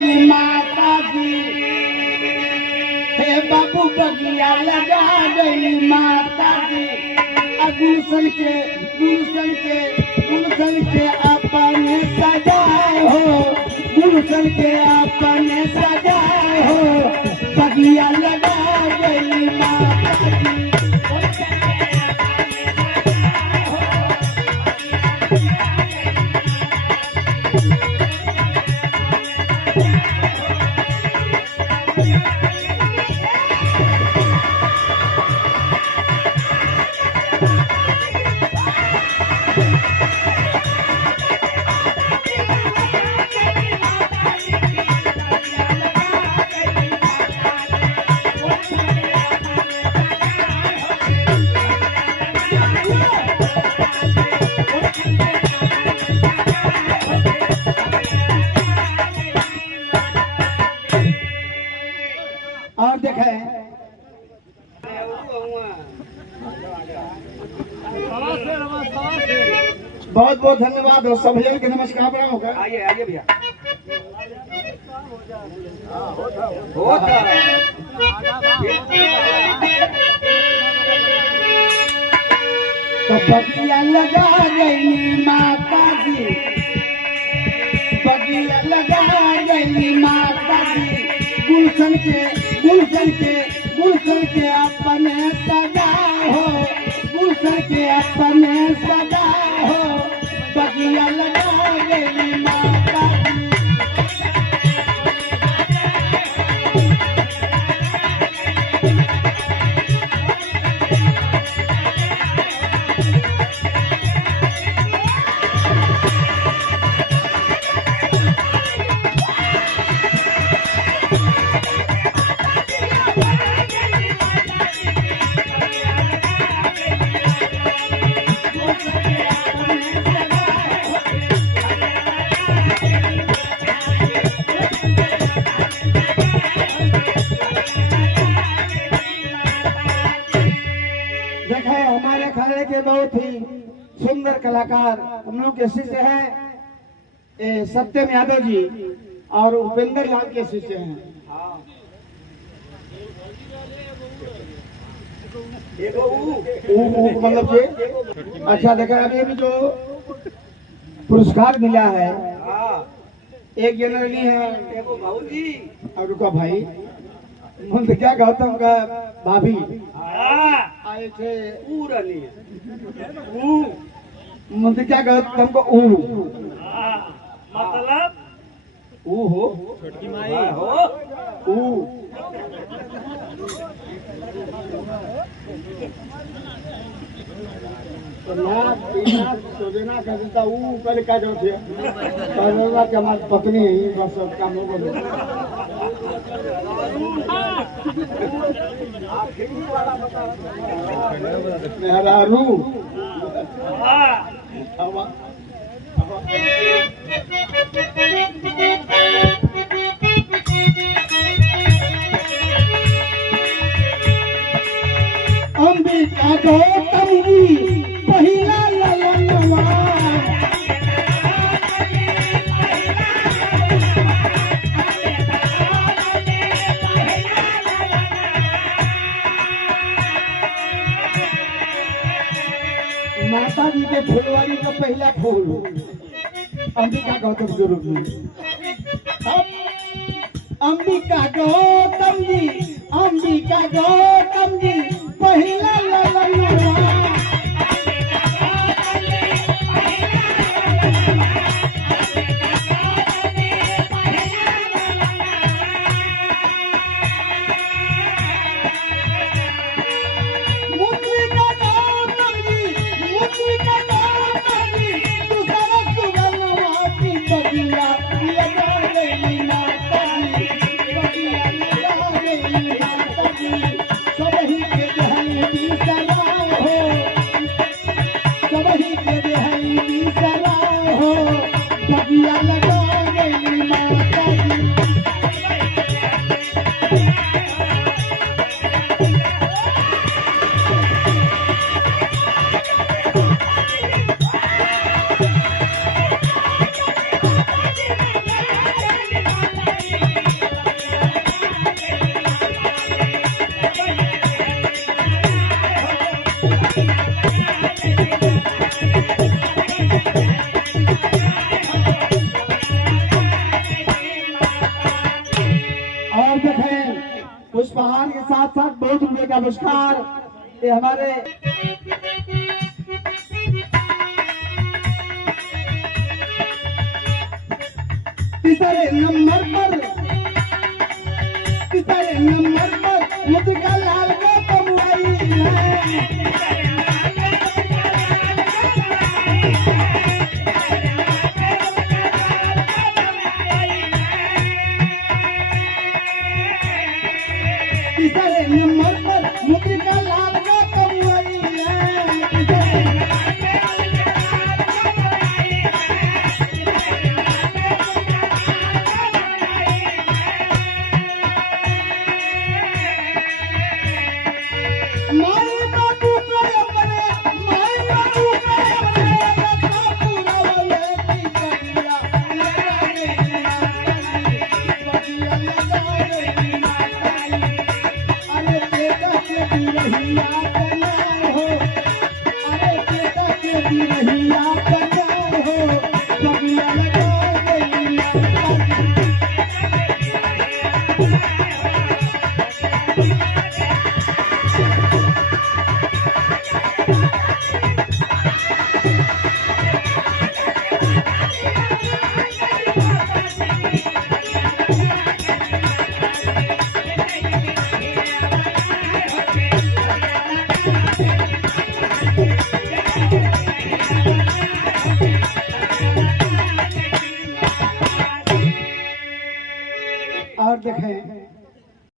माता जी हे बाबू बगिया लगा गई माता जी। गुलशन के अपने सजाए हो, गुलशन के अपने सजाए हो, बगिया लगा गई माता जी। और देखें बहुत बहुत धन्यवाद और सब भैया के नमस्कार प्रणाम होगा। आइए आइए भैया। तो बगिया लगा गई माता जी, बगिया लगा गई माता जी। गुलशन के अपने सदा हो, गुलशन के अपने सदा हो, बगिया लगा गई माता जी। हमारे अखाड़े के बहुत ही सुंदर कलाकार हम लोग के शिष्य हैं सत्यम यादव जी और उपेंद्र लाल के शिष्य हैं। मतलब कि अच्छा देखा अभी भी जो पुरस्कार मिला है एक जनरली है और रुका भाई क्या गौतम का भाभी आए थे मुझे क्या गौतम को मतलब हो छोटकी माई हो सोचना कर देता पहले क्या जो थे कि हमारी पत्नी है बस काम हो गया। मेहरारू अंबिका गौतम जी पहिला ललनवा माता जी के फुलवारी का पहला फूल अंबिका गौतम के रूप में। अंबिका गौतम जी पहिला ललनवा सब ही के उपहार के साथ साथ 2 रुपये का पुरस्कार ये हमारे तीसरे नंबर पर मुझका लाल का कमुआई है। तीसरे नंबर पर मुद्रिका लाल का कमुआई माई बाबू को अपने माई बाबू को अपने रखा पूरा वाले की बगिया अरे बेटा के बिरहिया बना हो, अरे बेटा के बिरहिया बना हो, बगिया लगा गई। और देखें